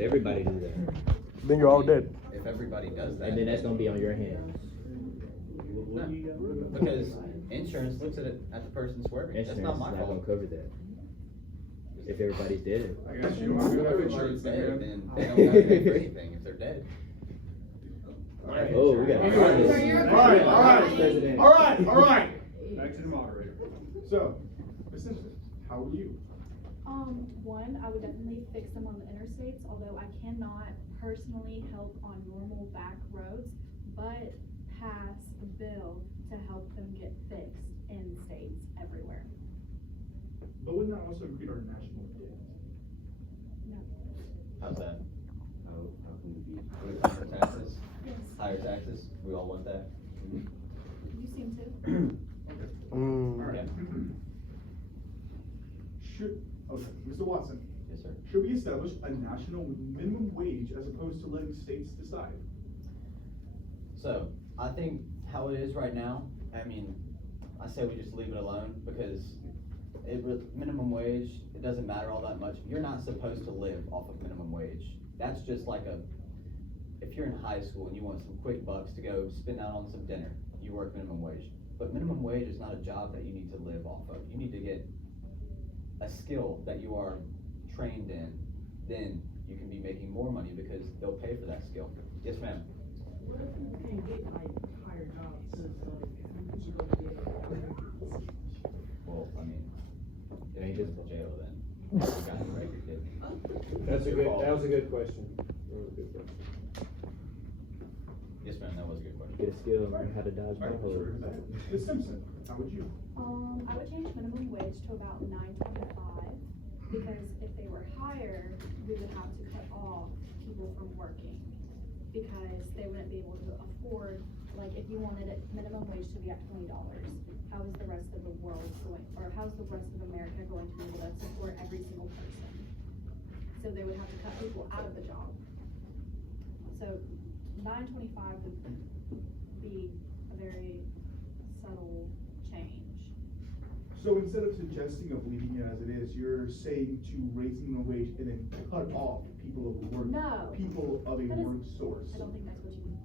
Everybody do that. Then you're all dead. If everybody does that. And then that's gonna be on your hands. No, because insurance looks at it at the person's working. That's Insurance not is my not gonna fault. cover that. If everybody's dead. I guess you If want to have everybody's insurance dead, then, then man. they don't have to pay for anything if they're dead. Oh, we got. All right. Back to the moderator. So, Ms. Simpson, how are you? One, I would definitely fix them on the interstates, although I cannot personally help on normal back roads, but pass a bill to help them get fixed in states everywhere. But wouldn't that also include our national debt? No. How's that? How can we be? Would it come from taxes? Yes. Higher taxes? We all want that? You seem to. All right. Okay. Okay, Mr. Watson, Yes, sir. should we establish a national minimum wage as opposed to letting states decide? So, I think how it is right now, I mean, I say we just leave it alone because minimum wage, it doesn't matter all that much. You're not supposed to live off of minimum wage. That's just like if you're in high school and you want some quick bucks to go spend out on some dinner, you work minimum wage. But minimum wage is not a job that you need to live off of. You need to get a skill that you are trained in, then you can be making more money because they'll pay for that skill. Yes, ma'am. What if people can't get like higher jobs since who's gonna get Well, I mean, it ain't just jail then. You got to break your kid. That was a good question. That was a good question. Yes, ma'am, that was a good question. Get a skill and learn how to dodge All right, bullets. Ms. Simpson, how would you? I would change minimum wage to about $9.25, because if they were higher, we would have to cut off people from working, because they wouldn't be able to afford, like, if you wanted it minimum wage to be at $20, how is the rest of the world going, or how's the rest of America going to be able to support every single person? So they would have to cut people out of the job. So $9.25 would be a very subtle change. So instead of suggesting of leaving it as it is, you're saying to raise minimum wage and then cut off people of work, No. people of a That is- work source. I don't think that's what you mean.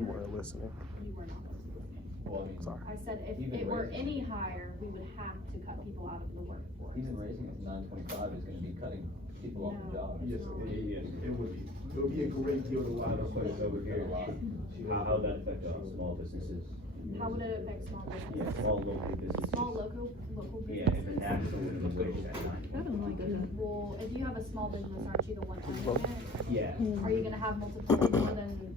You weren't listening. You were not listening. Well, I mean, Sorry. I said if Even it were raising- any higher, we would have to cut people out of the workforce. even raising it to 9.25 is gonna be cutting people off the No. job. Yes, it would be. It would be a great deal to I have a allow. question over here. How that affect small businesses? How would it affect small business? Yeah, small local businesses. Small local Yeah, if it businesses? happens, so minimum wage at 9. Well, if you have a small business, aren't you the one owning it? Yeah, Are you gonna have more than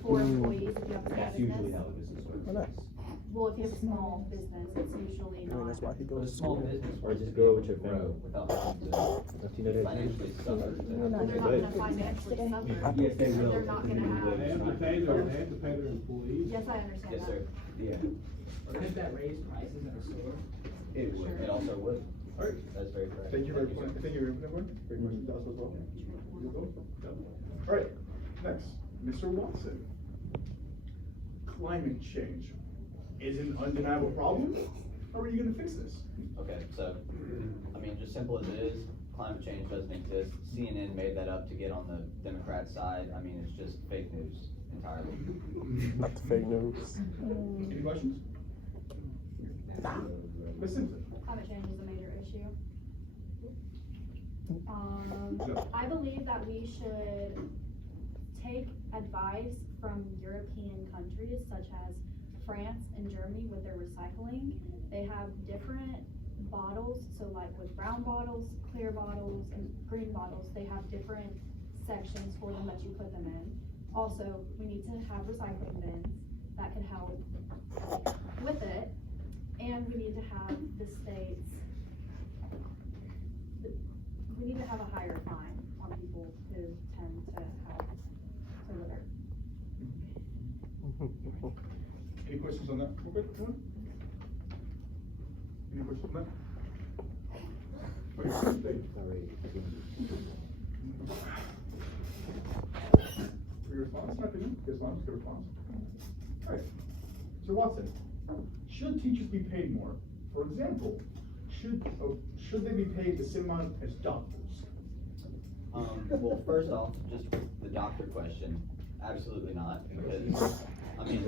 4 employees if you have a small that's usually business? how a business works. Oh, nice. Well, if you have a small business, it's usually I mean, not. that's why he But a goes to small school. business Or wants just to be grow able with to your grow family. without having to Don't you know that? financially suffer. Well, they're not They gonna would. financially suffer. Yes, they will. They're not gonna have. They have to pay their employees. Yes, I understand Yes, that. sir. Yeah, Could that raise prices at a store? it would. It also would. All right. That's very correct. Thank you very much. Thank you very much. Very much. That was well. You go? All right. Next, Mr. Watson. Climate change is an undeniable problem. How are you going to fix this? Okay, so, I mean, just simple as it is, climate change doesn't exist. CNN made that up to get on the Democrat side. I mean, it's just fake news entirely. Not the fake news. Any questions? Ms. Simpson. Climate change is a major issue. No. I believe that we should take advice from European countries such as France and Germany with their recycling. They have different bottles, so like with brown bottles, clear bottles, and green bottles, they have different sections for them that you put them in. Also, we need to have recycling bins that can help with it, and we need to have the states, we need to have a higher fine on people who tend to help to litter. Any questions on that? Okay, John? Any questions on that? Okay, Dave. For your response, not good response, good response. All right. So Watson, should teachers be paid more? For example, should they be paid the same amount as doctors? Well, first off, just the doctor question, absolutely not, because, I mean,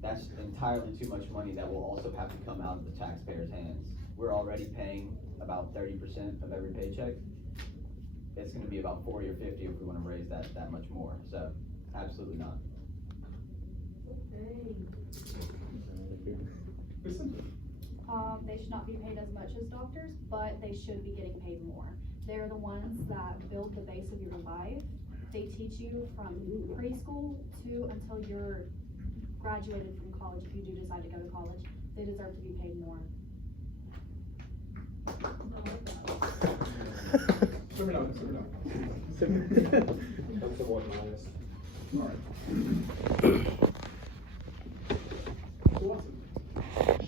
that's entirely too much money that will also have to come out of the taxpayers' hands. We're already paying about 30% of every paycheck. It's gonna be about 40 or 50 if we wanna raise that much more, so absolutely not. Ms. Simpson? They should not be paid as much as doctors, but they should be getting paid more. They're the ones that build the base of your life. They teach you from preschool to until you're graduated from college, if you do decide to go to college. They deserve to be paid more. Simmer down, simmer down. I'm somewhat biased. All right. So Watson,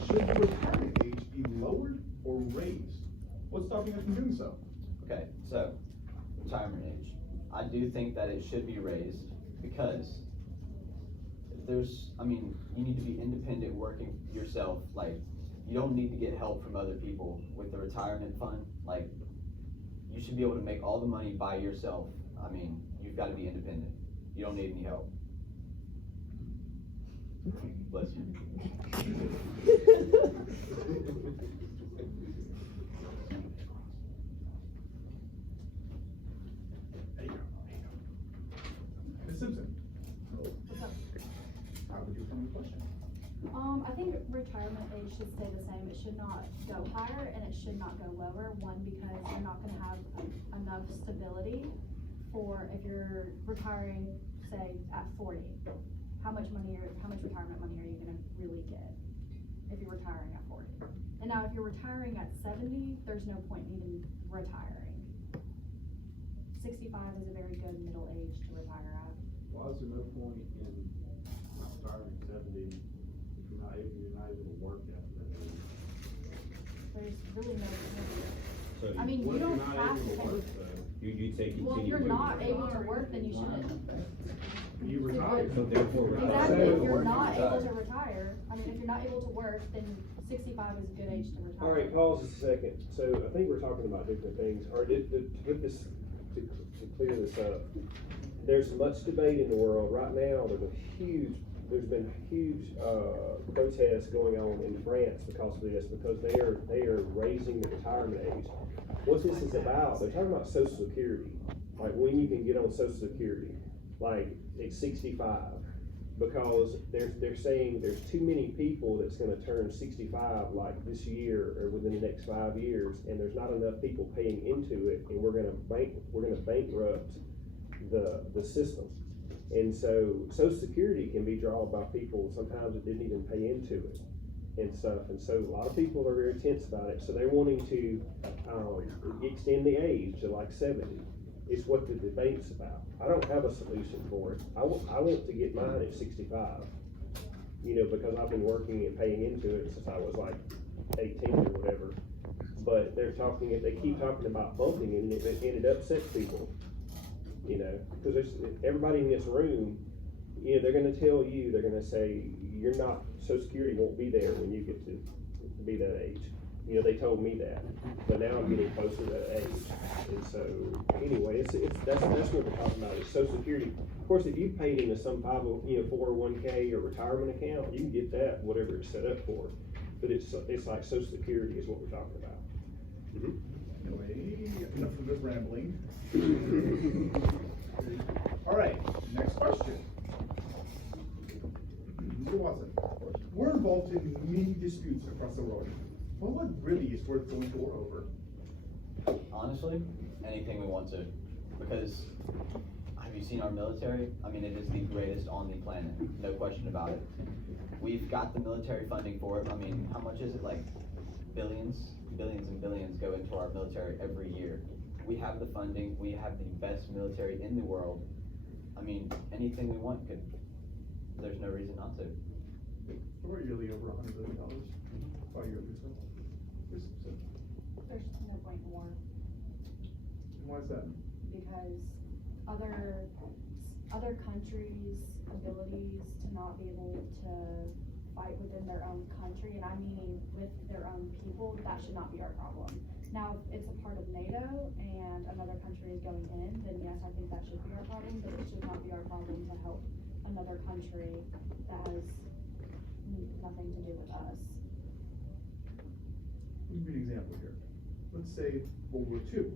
should the retirement age be lowered or raised? What's stopping us from doing so? Okay, so, retirement age. I do think that it should be raised, because I mean, you need to be independent working yourself, like, you don't need to get help from other people with the retirement fund, like, you should be able to make all the money by yourself. I mean, you've gotta be independent, you don't need any help. Bless you. There you go. Ms. Simpson? What's up? How would you come to the question? I think retirement age should stay the same. It should not go higher and it should not go lower. One, because you're not gonna have enough stability for if you're retiring, say, at 40. How much retirement money are you gonna really get if you're retiring at 40? And now if you're retiring at 70, there's no point in even retiring. 65 is a very good middle age to retire at. Why is there no point in retiring at 70 if you're not able to work after that age? There's really no. So I mean, What you if you're don't not have able to to work though? you'd say continue. Well, if you're working. not able to work, then you shouldn't. You retire. So therefore, Exactly, retire. if you're not able to retire, I mean, if you're not able to work, then 65 is a good age to retire. All right, pause just a second. So I think we're talking about different things. Or to put this, to clear this up, there's much debate in the world right now. There's been huge protests going on in France because of this, because they are raising the retirement age. What this is about, they're talking about Social Security, like when you can get on Social Security, like at 65. Because they're saying there's too many people that's gonna turn 65 like this year or within the next 5 years, and there's not enough people paying into it, and we're gonna bankrupt the system. And so Social Security can be drawn by people sometimes that didn't even pay into it and stuff. And so a lot of people are very tense about it. So they're wanting to extend the age to like 70. It's what the debate's about. I don't have a solution for it. I want to get mine at 65, you know, because I've been working and paying into it since I was like 18 or whatever. But they keep talking about bumping it, and it upsets people, you know, because everybody in this room, you know, they're gonna tell you, they're gonna say, you're not, Social Security won't be there when you get to be that age. You know, they told me that, but now I'm getting closer to that age. And so, anyway, that's what we're talking about, is Social Security. Of course, if you paid into some 401k or retirement account, you can get that, whatever it's set up for. But it's like Social Security is what we're talking about. Anyway, enough of this rambling. All right, next question. Mr. Watson, we're involved in many disputes across the world. But what really is worth going to war over? Honestly, anything we want to, because have you seen our military? I mean, it is the greatest on the planet, no question about it. We've got the military funding for it. I mean, how much is it? Like billions and billions go into our military every year. We have the funding, we have the best military in the world. I mean, anything we want there's no reason not to. We're yearly over $100 billion. By yearly, so. There's no point in war, And why is that? because other countries' abilities to not be able to fight within their own country, and I mean with their own people, that should not be our problem. Now, if it's a part of NATO and another country is going in, then yes, I think that should be our problem, but it should not be our problem to help another country that has nothing to do with us. Let me give you an example here. Let's say World War II.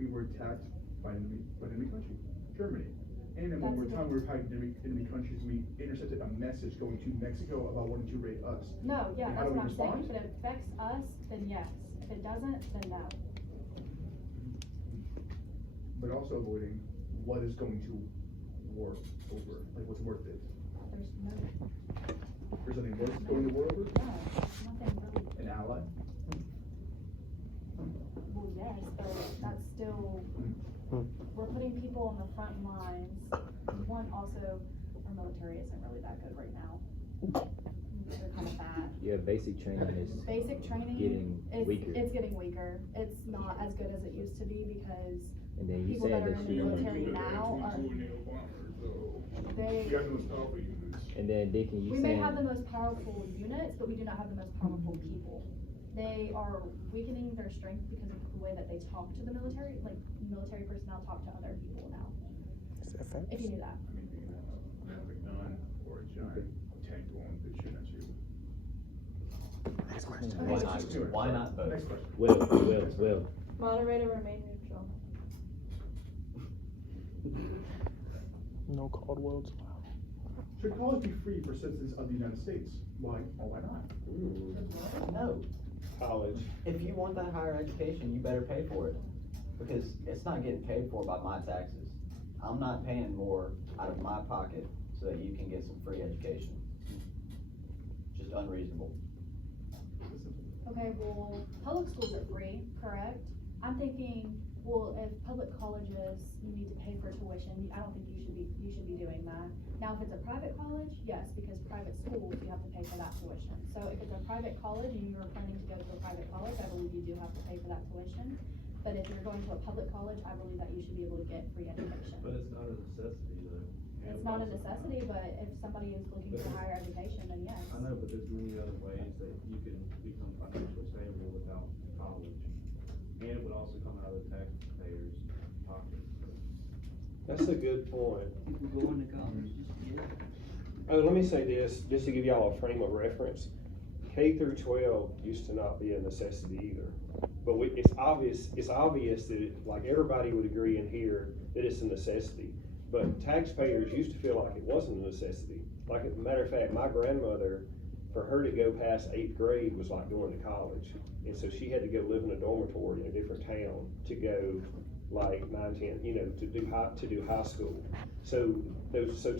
We were attacked by an enemy country, Germany. And then when we were time we were attacked enemy countries, we intercepted a message going to Mexico about wanting to raid us. No, yeah, And how that's do we what I'm saying. respond? If it affects us, then yes. If it doesn't, then no. But also avoiding what is going to war over, like what's worth it. There's no, There's nothing worth going to war over? no, nothing really. An ally? Well, yes, but that's still, we're putting people on the front lines. One, also, our military isn't really that good right now. They're kind of bad. Yeah, basic training is Basic training getting is, weaker. it's getting weaker. It's not as good as it used to be because And then you people said that are that in the you, military now are, they, and then Dickie, you we may saying, have the most powerful units, but we do not have the most powerful people. They are weakening their strength because of the way that they talk to the military, like military personnel talk to other people now, Is that facts? if you knew that. I mean, being a big gun or a giant tank going to shoot at you. Next question. Why not, why not both? Next question. Will. Moderator, remain neutral. No Caldwell's. Should college be free for citizens of the United States? Why or why not? No, College. if you want that higher education, you better pay for it, because it's not getting paid for by my taxes. I'm not paying more out of my pocket so that you can get some free education. Just unreasonable. Okay, well, public schools are free, correct? I'm thinking, well, if public colleges, you need to pay for tuition, I don't think you should be doing that. Now, if it's a private college, yes, because private schools, you have to pay for that tuition. So if it's a private college and you're planning to go to a private college, I believe you do have to pay for that tuition. But if you're going to a public college, I believe that you should be able to get free education. But it's not a necessity though. It's not a necessity, but if somebody is looking for higher education, then yes. I know, but there's many other ways that you can become financially stable without college. And it would also come out of the taxpayers' pockets. That's a good point. People going to college just to get it. Oh, let me say this, just to give y'all a frame of reference. K through 12 used to not be a necessity either. But it's obvious that, like, everybody would agree in here that it's a necessity. But taxpayers used to feel like it wasn't a necessity. Like, as a matter of fact, my grandmother, for her to go past 8th grade was like going to college. And so she had to go live in a dormitory in a different town to go like 9, 10, you know, to do high school. So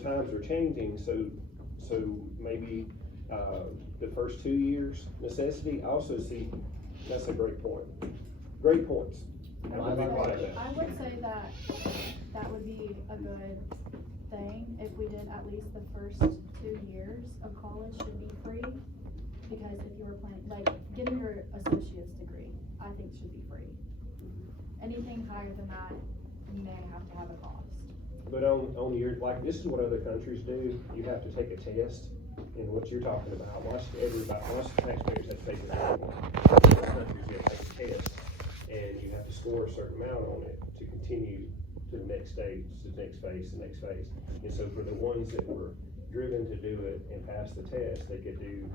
times are changing, so maybe, the first 2 years necessity. I also see, that's a great point. Great points. I would be proud of that. I would say that that would be a good thing if we did at least the first 2 years of college should be free. Because if you were planning, like, getting your associate's degree, I think should be free. Anything higher than that, you may have to have a cost. But on your, like, this is what other countries do, you have to take a test, and what you're talking about, watch taxpayers have to take a test. Other countries, you have to take a test, and you have to score a certain amount on it to continue to the next stage, the next phase. And so for the ones that were driven to do it and pass the test, they could do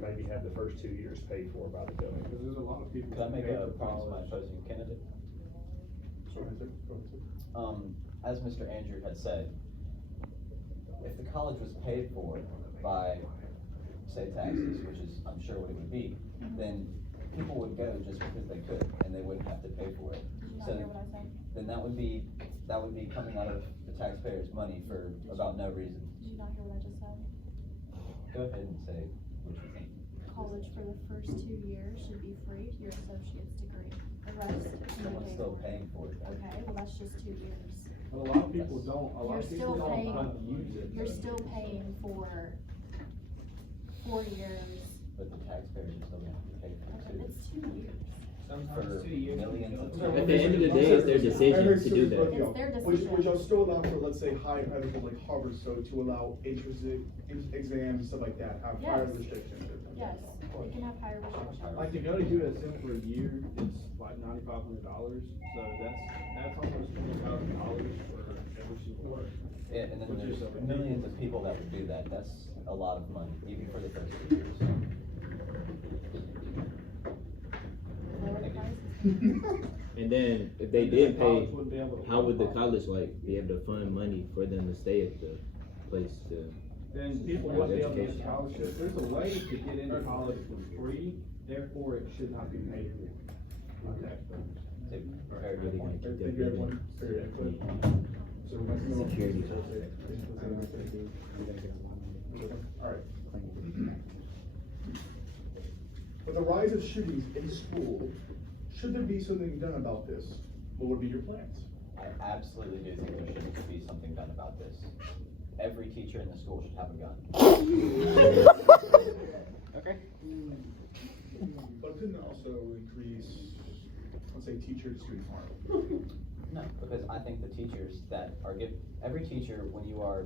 maybe have the first 2 years paid for by the government. Because there's a lot of people. Could I make who pay a for promise by college. opposing candidate? Go ahead, sir. As Mr. Andrew had said, if the college was paid for by, say, taxes, which is, I'm sure what it would be, then people would go just because they could, and they wouldn't have to pay for it. Did you not So hear what I said? then that would be coming out of the taxpayers' money for about no reason. Did you not hear what I just said? Go ahead and say what you think. College for the first 2 years should be free, your associate's degree. The rest, you Someone's pay still for. paying for it. Okay, well, that's just 2 years. But a lot of people don't, a lot You're of people still don't paying, use it. you're still paying for 4 years. But the taxpayers are still gonna have to pay for it too. It's 2 years. For millions of. At the end of the day, it's their decision to do that. It's their Would decision. y'all still allow for, let's say, high private school like Harvard, so to allow entrance exams and stuff like that, have higher Yes. restrictions? Yes. They can have higher restrictions. Like to go to USM for a year, it's like $9,500, so that's almost $20,000 for every single one. Yeah, and then Which there's is a- millions of people that would do that, that's a lot of money, even for the first 2 years, so. And then if they did pay, College wouldn't be able to how would the qualify. college like be able to fund money for them to stay at the place to? Then people wouldn't be able to get scholarships. There's a way to get into college for free, therefore it should not be paid for by taxpayers. Very good point. Thank you, everyone, for your input. So we're going to- Security. Alright. With the rise of shootings in school, should there be something done about this? What would be your plans? I absolutely do think there should be something done about this. Every teacher in the school should have a gun. Okay. But couldn't it also increase, let's say, teacher-to-student harm? No, because I think the teachers that are every teacher, when you are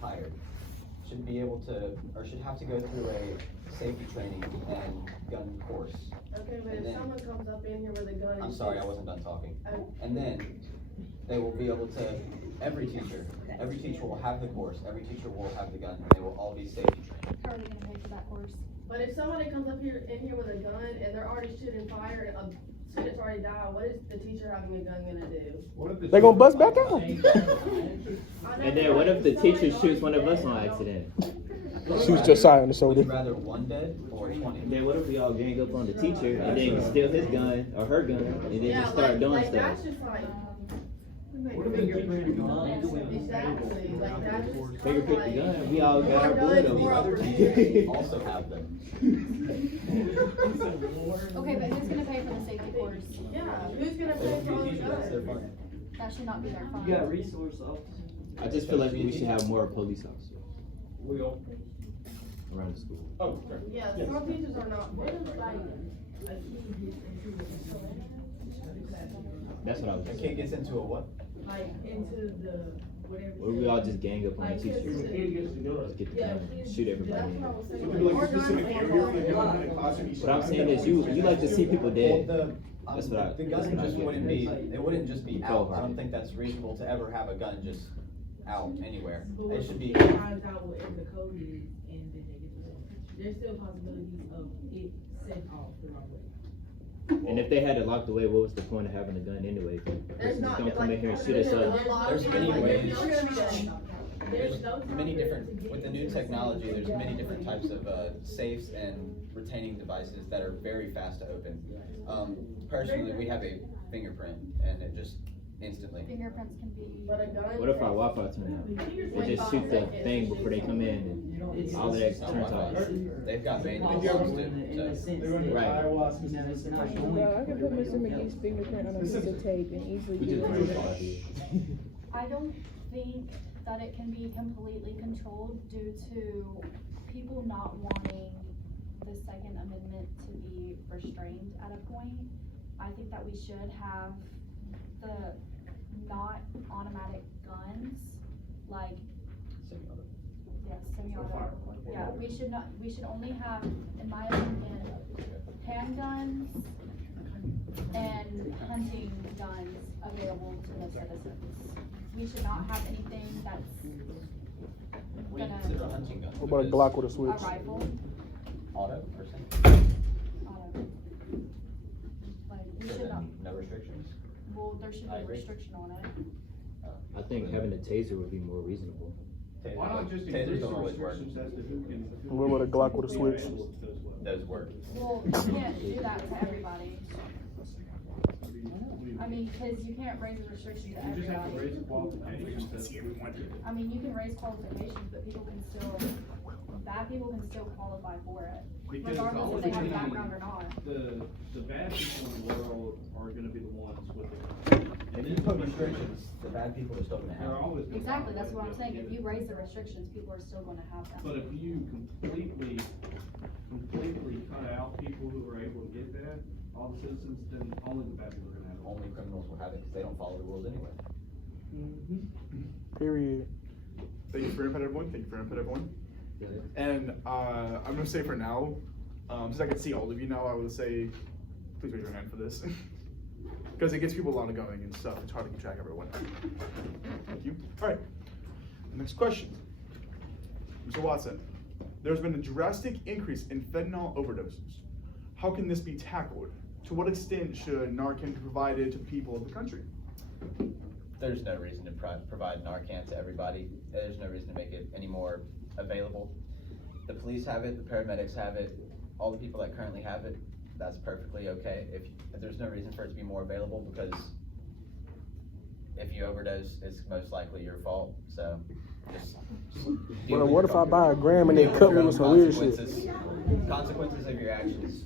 hired, should be able to, or should have to go through a safety training and gun course. Okay, but And if then- someone comes up in here with a gun and I'm sorry, I shoots- wasn't done talking. Oh. And then they will be able to, every teacher will have the course, every teacher will have the gun, and they will all be safety trained. How are we gonna pay for that course? But if somebody comes up here, in here with a gun and they're already shooting fire and a student's already died, what is the teacher having a gun gonna do? They gonna bust back out. I know, And then what if the somebody teacher shoots already one of us dead, on I don't- accident? Shoots just side on the Would shoulder. you rather one dead or 20? And then what if we all gang up on the teacher and then steal his gun or her gun and then Yeah, just start doing like stuff? that's just like. Exactly, like that's just. Fingerprint the gun, we all got our More blood guns, on more us. opportunity. Also have them. Okay, but who's gonna pay for the safety course? Yeah, who's gonna pay for all the That's their guns? fun. That should not be their fund. You got resource officers. I just feel like we should have more police officers around the school. Oh, okay. Yeah, some teachers are not. That's what I was A just kid saying. gets into a what? Like into the, whatever. What if we all just gang up on the Like, teachers? kids- Just get the gun, and shoot That's everybody. what I was So saying. there'd be like More a specific guns, area more for the gun guns. in the classroom. What I'm saying is you like to see people dead. Well, That's what I- the that's gun what I just get. wouldn't be, it wouldn't just be out. I Cold-hearted. don't think that's reasonable to ever have a gun just out anywhere. But It what should be, if it finds out whatever the code is and then they get the gun? There's still possibilities of it set off the wrong way. And if they had it locked away, what was the point of having a gun anyway? There's not, Don't come in here and shoot us like, up. There's many ways. There's there's many different, with the new technology, there's many different types of, safes and retaining devices that are very fast to open. Personally, we have a fingerprint and it just instantly. Fingerprints can be. But a gun. What if our Wi-Fi turns out? They just shoot the thing before they come in and all of that It's not turns Wi-Fi. off. They've got manual If you have- ones too, so. They're going to Right. Iowa specific question. Well, I can put Mr. McGee's fingerprint on a piece of tape and easily We get just it. break all here. I don't think that it can be completely controlled due to people not wanting the Second Amendment to be restrained at a point. I think that we should have the not automatic guns, like, yes, semi-auto. Yeah, we should only have, in my opinion, handguns and hunting guns available to the citizens. We should not have anything that's What do you consider a hunting gun? What about a Because Glock with a a switch? rifle, Auto or single? auto. Like, we So should not, then no restrictions? well, there should be I a agree. restriction on it. I think having a taser would be more reasonable. Why not just Tasers increase the don't always work. restrictions as to who can? What about a Glock with a switch? Those work. Well, you can't do that to everybody. I mean, cause you can't raise a restriction to You just have to everybody. raise the qualifications. I mean, you can raise qualifications, but people can still, bad people can still qualify for it, Because regardless if they have a background or not. the bad people in the world are gonna be the ones with the. If you put restrictions, the bad people are still gonna have They're them. always gonna Exactly, find a that's way what I'm to saying, get if it. you raise the restrictions, people are still gonna have them. But if you completely cut out people who are able to get that, all the citizens, then only the bad people are gonna have it. Only criminals will have it because they don't follow the rules anyway. Period. Thank you for your input, everyone. Thank you for your input, everyone. And I'm gonna say for now, Since I can see all of you now, I would say, please raise your hand for this. Because it gets people a lot of going and stuff, it's hard to keep track of everyone. Thank you. All right, next question. Mr. Watson, there's been a drastic increase in fentanyl overdoses. How can this be tackled? To what extent should Narcan be provided to the people of the country? There's no reason to provide Narcan to everybody. There's no reason to make it any more available. The police have it, the paramedics have it, all the people that currently have it, that's perfectly okay. If there's no reason for it to be more available, because if you overdose, it's most likely your fault, so just deal Well, with what your if I buy a gram and deal they with cut your me own with some weird shit? Consequences of your actions.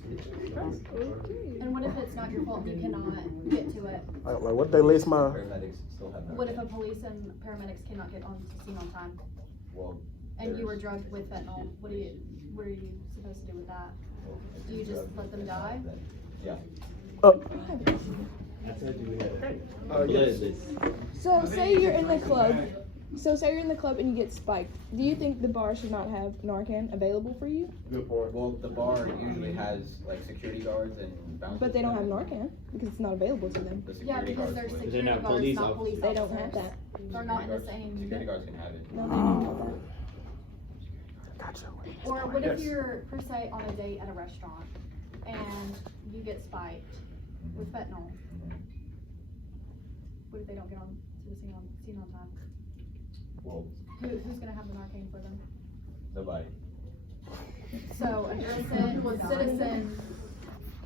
And what if it's not your fault, you cannot get to it? Like what they lace my, Paramedics still have no. What if a police and paramedics cannot get on the scene on time? Well, And you were there's- drugged with fentanyl, what are you supposed to do with that? if Do you you're just drugged let them with die? then- Yeah. I told you we had. Yes. So say you're in the club. So say you're in the club and you get spiked. Do you think the bar should not have Narcan available for you? Good point. Well, the bar usually has like security guards and bouncers. But they don't have Narcan because it's not available to them. The Yeah, security because guards they're would. security not guards, police not police officers. They don't have officers. that. They're not in the Security same. Security guards can have it. No, they don't have that. gotcha. Or what if Yes. you're, per se, on a date at a restaurant and you get spiked with fentanyl? What if they don't get on to the scene on time? Well, Who's gonna have the Narcan for them? nobody. So an innocent citizen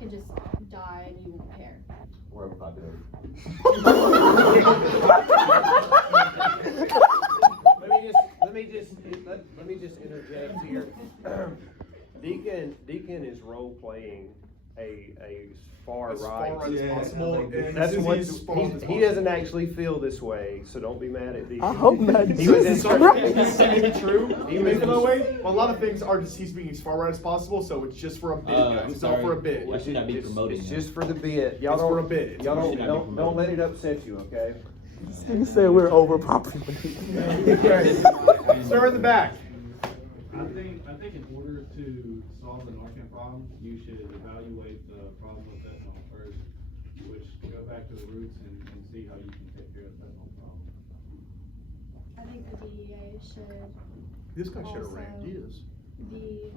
can just die and you won't care. We're overpopulated. Let me just interject here. Deacon is role playing a far As right. far as possible, and That's as what, easy as far as he doesn't actually feel this way, so don't be mad at Deacon. I hope not. He was in Jesus Sorry, Christ. this may be true, He he may was- feel that way, but a lot of things are just, he's being as far right as possible, so it's just for a bit, guys, I'm it's all for a sorry. bit. Why should I be It's- promoting It's him? just for the bit. Y'all It's for a don't, bit. y'all Why should I be don't let it upset you, okay? He said we're overpopulated. Sir in the back. I think in order to solve the Narcan problem, you should evaluate the problem with fentanyl first, which go back to the roots and see how you can take care of the fentanyl problem. I think the DEA should This guy should have ran, Also- he is. be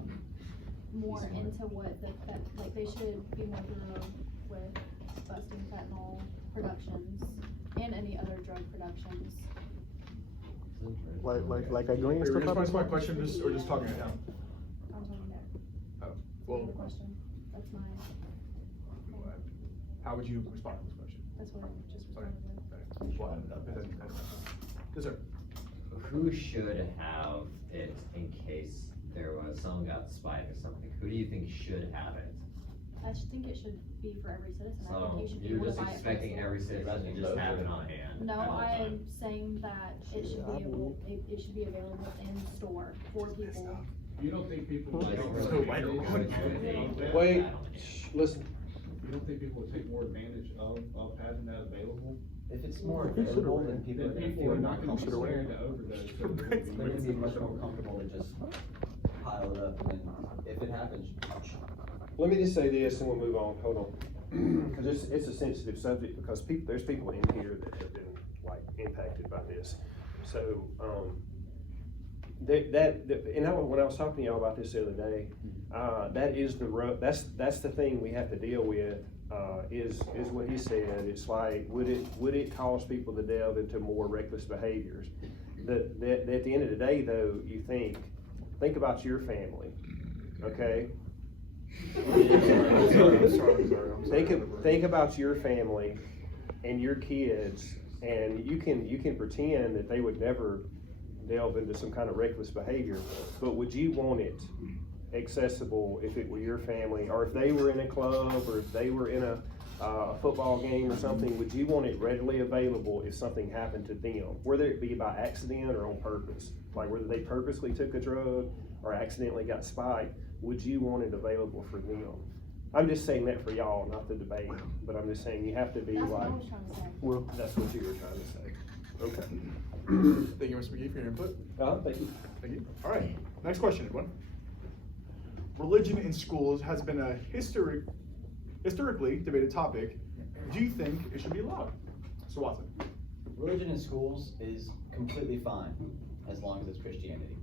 more into what like they should be more thorough with busting fentanyl productions and any other drug productions. Like a green Wait, stuff. response to my question, or just talking it down? I'm talking there. Oh, Any well, other question? That's my, how would you respond to this question? that's what I just Sorry. responded with. Yes, sir. Who should have it in case someone got spiked or something? Who do you think should have it? I just think it should be for every citizen. I So think you should be you're able to just buy it. expecting every citizen to just have it on hand? No, at all I am times? saying that it should be able, it should be available in store for people. You don't think people would take Let's more go right advantage around. of that? Wait, listen. You don't think people would take more advantage of having that available? If it's more He should've available, ran. then people are Then gonna people feel are more not gonna be comfortable. scared to overdose. so they're They're gonna be gonna much more comfortable to just pile it up, and then if it happens, Let me just say this and we'll move on, hold on. Cause it's a sensitive subject because there's people in here that have been like impacted by this. So, when I was talking to y'all about this the other day, that is that's the thing we have to deal with, is what he said. It's like, would it cause people to delve into more reckless behaviors? That at the end of the day though, you think about your family, okay? I'm sorry. Think about your family and your kids, and you can pretend that they would never delve into some kind of reckless behavior, but would you want it accessible if it were your family, or if they were in a club, or if they were in a football game or something? Would you want it readily available if something happened to them, whether it be by accident or on purpose? Like whether they purposely took a drug or accidentally got spiked, would you want it available for them? I'm just saying that for y'all, not the debate, but I'm just saying you have to be That's what I like, was trying to say. Well, that's what you were trying to say. Thank you, Mr. McGee, for your input. Thank you. Thank you. All right, next question, everyone. religion in schools has been a historically debated topic. Do you think it should be allowed? So Watson. Religion in schools is completely fine, as long as it's Christianity.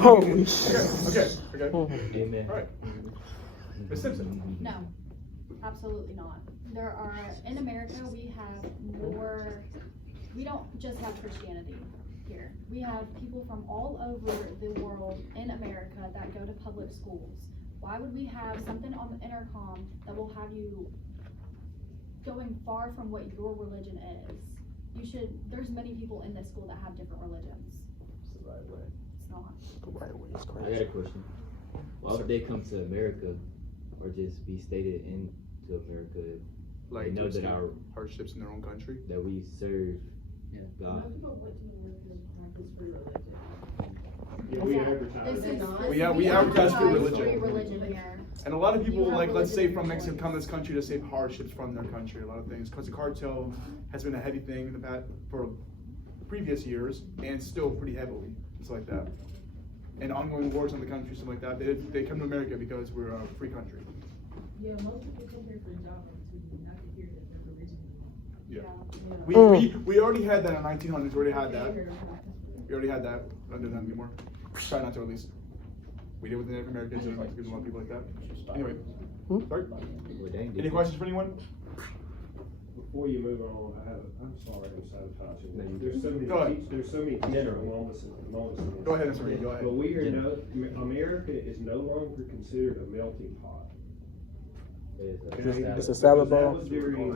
Holy shit. Okay. Amen. All right. Ms. Simpson. No, absolutely not. There are, in America, we have more, we don't just have Christianity here. We have people from all over the world in America that go to public schools. Why would we have something on the intercom that will have you going far from what your religion is? You should, there's many people in this school that have different religions. It's the right way. It's not. The right way is I got crazy. a question. Why would they come to America or just be stated into America? Like They know that our hardships in their own country. that we serve God. Most people went to America to practice free religion. Yeah, we advertise. We advertise free religion. Free religion here. And a lot of people, You have like, let's say religion from in Mexico, place. come to this country to save hardships from their country, a lot of things. Because the cartel has been a heavy thing in the past, for previous years, and still pretty heavily, just like that. And ongoing wars in the country, stuff like that. They come to America because we're a free country. Yeah, most people come here for jobs too, not to hear that their religion. Yeah. We already had that in the 1900s. We already had that. We already had that. Don't do that anymore. Try not to, at least. We did with the Native Americans and Mexicans and a lot of people like that. Anyway, sorry. Well, dang, Any questions for anyone? Before you move on, I'm sorry, I'm sabotaging. There's so many, Go ahead. there's so many teacher moments. Go ahead, Mr. Reed, go ahead. But we are America is no longer considered a melting pot. It's a salad That bar. was during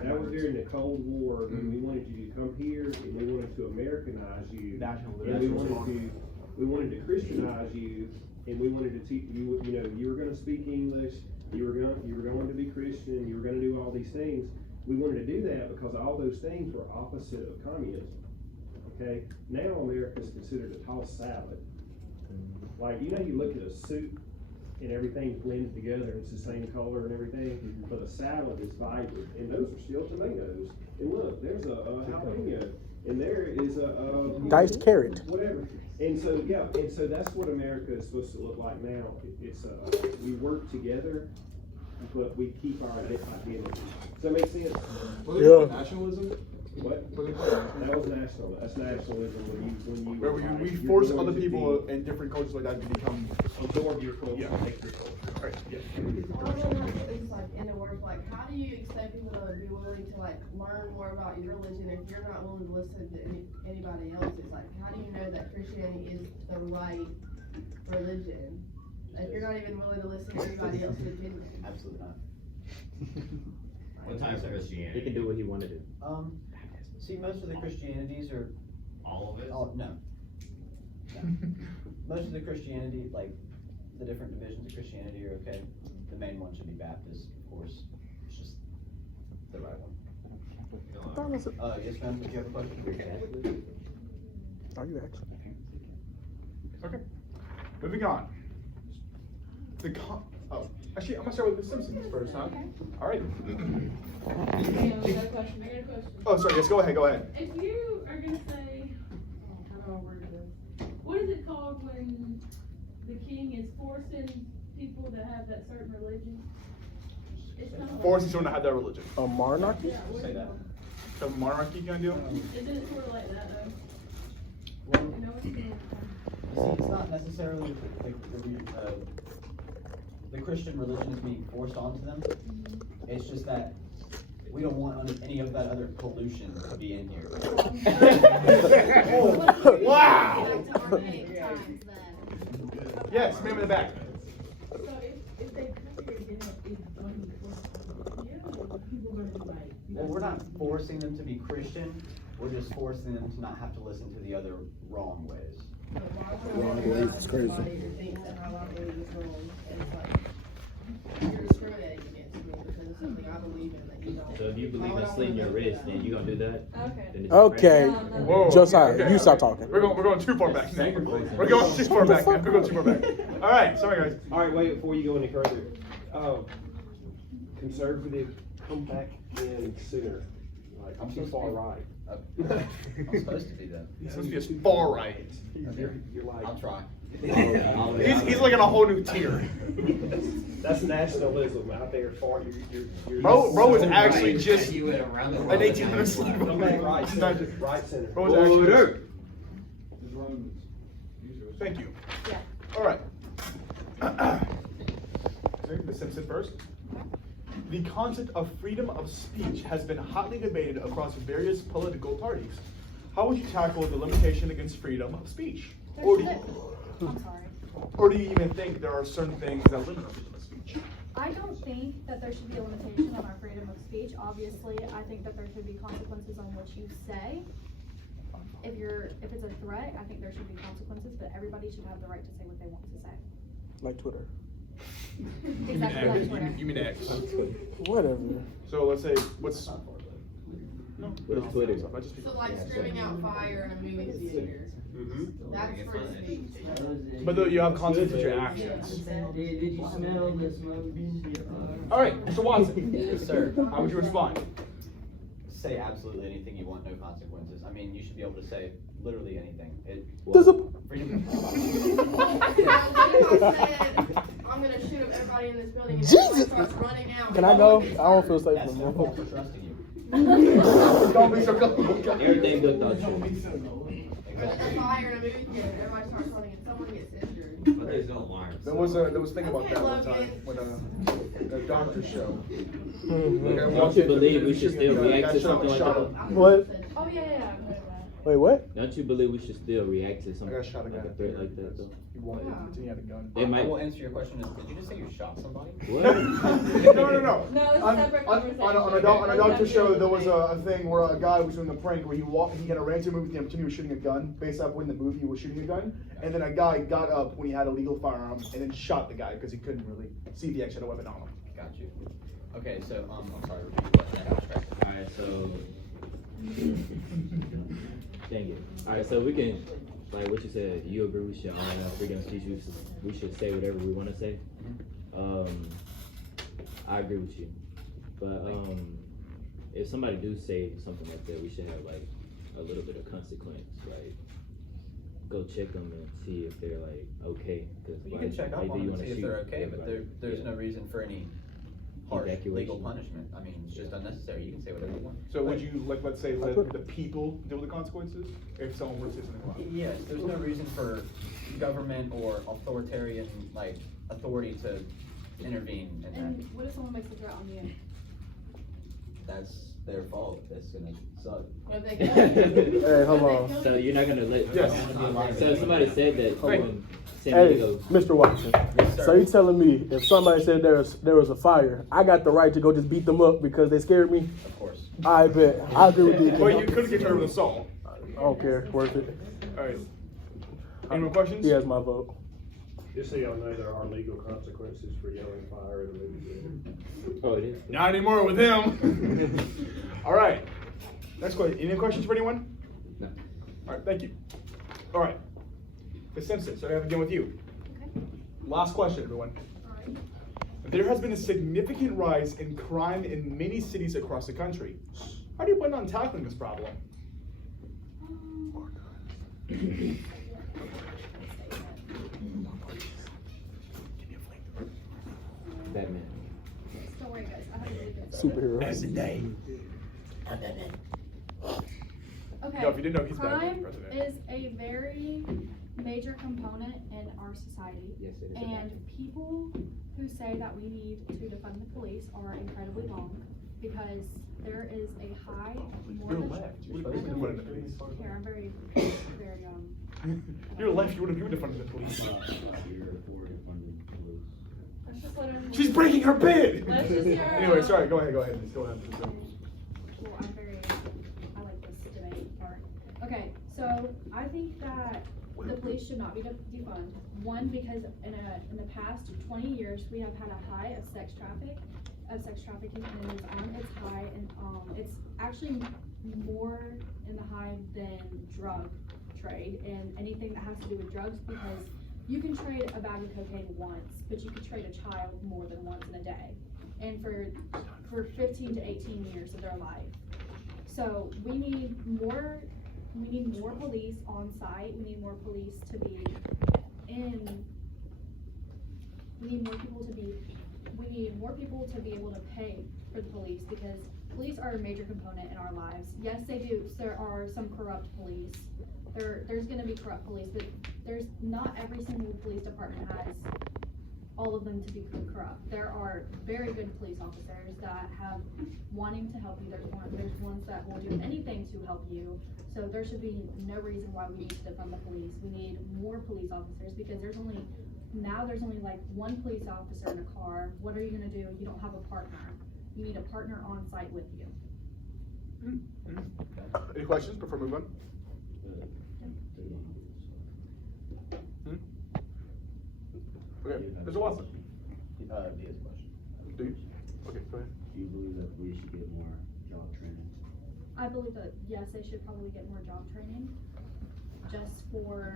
the Cold War, when we wanted you to come here, and we wanted to Americanize you. And we wanted to Christianize you, and we wanted to teach you, you were gonna speak English, you were going to be Christian, you were gonna do all these things. We wanted to do that because all those things were opposite of communism. Okay? Now America is considered a tossed salad. Like, you look at a soup and everything blends together, and it's the same color and everything, but a salad is vibrant, and those are still tomatoes. And look, there's a jalapeno, and there is a Diced carrot. whatever. And so, yeah, and so that's what America is supposed to look like now. It's we work together, but we keep our identity. Does that make sense? Yeah. Nationalism? What? That was national. That's nationalism when Where we force other people in different cultures like that to become. absorb your culture. Yeah. Take your culture. Alright, yeah. I don't know how things like in the work, like how do you expect people to be willing to like learn more about your religion if you're not willing to listen to anybody else's? Like how do you know that Christianity is the right religion if you're not even willing to listen to anybody else's opinion? Absolutely not. What type of Christianity? He can do what he wanted to. See, most of the Christianities are, All of it? oh, no. Most of the Christianity, like, the different divisions of Christianity are okay. The main one should be Baptist, of course. It's just the right one. Yes, ma'am, did you have a question? Are you actually? Okay. Moving on. Actually, I'm gonna start with the Simpsons first, huh? Alright. I got a question. Oh, sorry, yes, go ahead. If you are gonna say, how do I word this? What is it called when the king is forcing people to have that certain religion? It's kind of like- Forcing someone to have that religion. A monarchy? Yeah, what Say is it that. called? The monarchy kind of deal? Isn't it sort of like that though? Well, You know what I'm saying? see, it's not necessarily the Christian religion is being forced onto them. It's just that we don't want any of that other pollution to be in here. Wow! Yes, ma'am in the back. So if they come here again, is one of the people gonna be like, you Well, know, we're not forcing them to be Christian, we're just forcing them to not have to listen to the other wrong ways. Wrong way, it's crazy. Who thinks that how I believe is wrong, and it's like, you're discriminating against me because of something I believe in that you don't. So if you believe in slitting your wrist, then you gonna do that? Okay. Then it's Okay. Whoa. Josiah, okay. you stop talking. We're going too far back now. We're going too far back now. We're going too far back. Alright, sorry guys. All right, wait, before you go any further, conservative, come back in sooner. like, I'm too supposed far to be- right. I'm supposed to be that. He's supposed to be as far right. You're like. I'll try. He's like in a whole new tier. That's nationalism out there for you're. Bro is So actually right just that you went around the an world. 1800 slave. Okay, right He's not center, just- right center. Bro is actually It's Romans. Usually. Thank you. Yeah. All right. The Simpson first. The concept of freedom of speech has been hotly debated across various political parties. How would you tackle the limitation against freedom of speech? Or do I'm sorry. or do you even think there are certain things that limit our freedom of speech? I don't think that there should be a limitation on our freedom of speech. Obviously, I think that there should be consequences on what you say. If it's a threat, I think there should be consequences, but everybody should have the right to say what they want to say. Like Twitter. Exactly like Twitter. You mean X? Whatever. So let's say what's no, What's Twitter? I just So like screaming out fire in a movie theater, that's free speech. but you have consequences for your actions. Did you smell the smoke? All right, Mr. Watson. Yes, sir. How would you respond? Say absolutely anything you want, no consequences. I mean, you should be able to say literally anything. Does a Freedom. What if I said, I'm gonna shoot up everybody in this building and Jesus! everybody starts running out? Can I go? I don't feel safe That's no their more. fault for trusting you. Don't be so comfortable. Everything looked out Or there's a fire in a movie theater, and everybody starts running and someone gets injured. But there's no alarm. There was a thing about Okay, that one time Logan. when a doctor show. Don't you believe we should still react to something like that? What? Oh, yeah, yeah, I've heard of that. Wait, what? Don't you believe we should still react to I something got shot like again. a threat like that though? He wanted to pretend he had a gun. They I might. will answer your question. Did you just say you shot somebody? What? No. No, it's a On, separate on, conversation. on a doctor show, there was a thing where a guy was doing a prank where he had a random movie theater, pretending he was shooting a gun, based off when the movie was shooting a gun, and then a guy got up when he had a legal firearm and then shot the guy because he couldn't really see if he actually had a weapon on him. Got you. Okay, so I'm sorry. Repeat your question. I got distracted. Alright, so. Dang it. Alright, so we can, like what you said, you agree we should have freedom of speech, we should say whatever we want to say. I agree with you. But if somebody do say something like that, we should have like a little bit of consequence. Like, go check them and see if they're like okay. Cause You can check up on them and see if they're okay, but there's no reason for any harsh legal Evacuation. punishment. I mean, it's just unnecessary. You can say whatever you want. So would you, like, let's say, let the people deal with the consequences if someone were to say something wrong? Yes, there's no reason for government or authoritarian, like, authority to intervene in that. And what if someone makes a threat on you? That's their fault. That's gonna suck. What they Hey, hold on. So you're not gonna let. Yes. So if somebody said that, Hold someone sent me to Hey, go. Mr. Watson. Yes, sir. So you telling me if somebody said there was a fire, I got the right to go just beat them up because they scared me? Of course. I bet. I agree with you. Well, you could get charged with assault. I don't care. Worth it. All right. Any more questions? He has my vote. Just so y'all know, there are legal consequences for yelling fire at a movie theater. Oh, it is. Not anymore with him. All right. Next question. Any questions for anyone? No. All right. Thank you. All right. The Simpsons. So I have to begin with you. Okay. Last question, everyone. Alright. There has been a significant rise in crime in many cities across the country. How do you plan on tackling this problem? Batman. Don't worry, guys. I have a really good Superhero. Okay. No, if you didn't know, he's Batman, crime president. is a very major component in our society. Yes, it is. And people who say that we need to defund the police are incredibly wrong because there is a high You're left. You would have been defunding the police. Here, I'm very, very You're left. You would have defunded the police. Let's just let him. She's breaking her bid. Let's just hear her Anyway, out. sorry. Go ahead. Go ahead. Go ahead. Well, I like this debate part. Okay, so I think that the police should not be defund. One, because in the past 20 years, we have had a high of sex trafficking, and it is on its high, and it's actually more in the high than drug trade and anything that has to do with drugs, because you can trade a bag of cocaine once, but you could trade a child more than once in a day, and for 15 to 18 years of their life. So we need more police on site, we need more police to be in, we need more people to be able to pay for the police, because police are a major component in our lives. Yes, there are some corrupt police. There's gonna be corrupt police, but there's not every single police department has all of them to be corrupt. There are very good police officers that have wanting to help you. There's ones that will do anything to help you. So there should be no reason why we need to defund the police. We need more police officers, because there's only like one police officer in a car. What are you gonna do if you don't have a partner? You need a partner on site with you. Any questions before we move on? Okay, Mr. Watson. Dia's question. Do you? Okay, go ahead. Do you believe that police should get more job training? I believe that, yes, they should probably get more job training, just for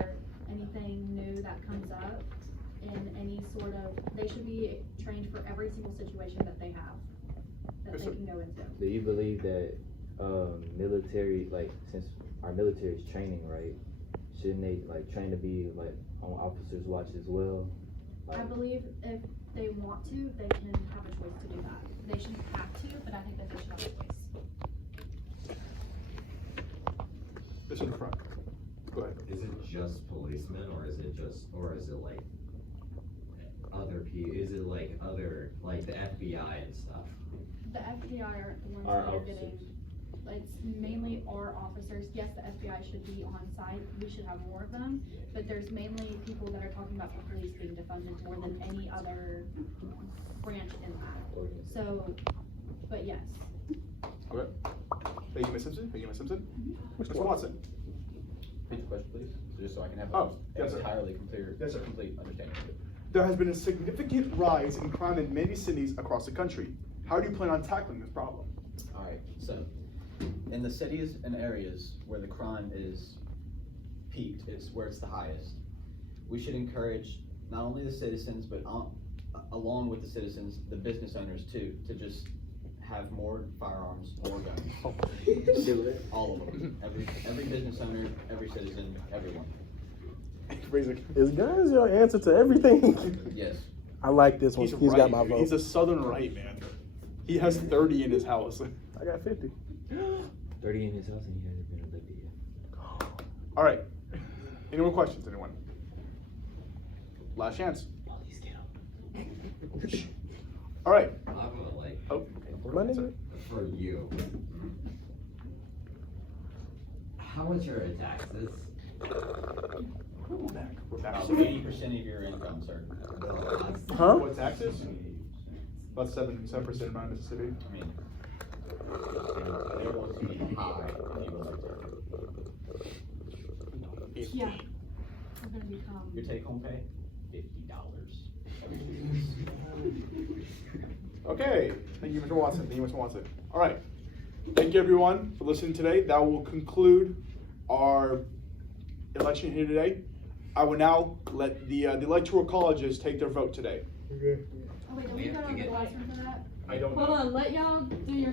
anything new that comes up, in any sort of, they should be trained for every single situation that they have, that Yes, they sir. can go into. Do you believe that, military, like, since our military is training, right, shouldn't they, like, train to be, like, on officers' watch as well? I believe if they want to, they can have a choice to do that. They shouldn't have to, but I think that they should have a choice. This in the front. Go ahead. Is it just policemen, or is it like other is it like other, like the FBI and stuff? The FBI are the ones Our that are officers. getting, it's mainly our officers. Yes, the FBI should be on site, we should have more of them, but there's mainly people that are talking about the police being defunded more than any other branch in that. So, but yes. Okay. Thank you, Ms. Simpson. Thank you, Ms. Simpson. Mr. Watson. Repeat the question, please, just so I can have Oh, yes, sir. entirely Yes, sir. complete understanding of it. There has been a significant rise in crime in many cities across the country. How do you plan on tackling this problem? Alright, so, in the cities and areas where the crime is peaked, it's where it's the highest, we should encourage not only the citizens, but along with the citizens, the business owners too, to just have more firearms, more guns. All of them, every business owner, every citizen, everyone. Is guns your answer to everything? Yes. I like this one. He's right, got my dude. vote. He's a southern right, man. He has 30 in his house. I got 50. 30 in his house and he hasn't been elected yet. All right. Any more questions, anyone? Last chance. Police get him. All right. I'm gonna like, Oh, My nigga. for you. How much are your taxes? we're back. About 80% of your income, sir. Huh? What taxes? About 7% around Mississippi. I mean, they're going to be high if you would like to. Yeah. We're gonna become. Your take-home pay, $50 every 2 weeks. Okay. Thank you, Mr. Watson. Thank you, Mr. Watson. All right. Thank you, everyone, for listening today. That will conclude our election here today. I will now let the electoral colleges take their vote today. Oh wait, did we vote on the last one for that? I don't know. Hold on, let y'all do your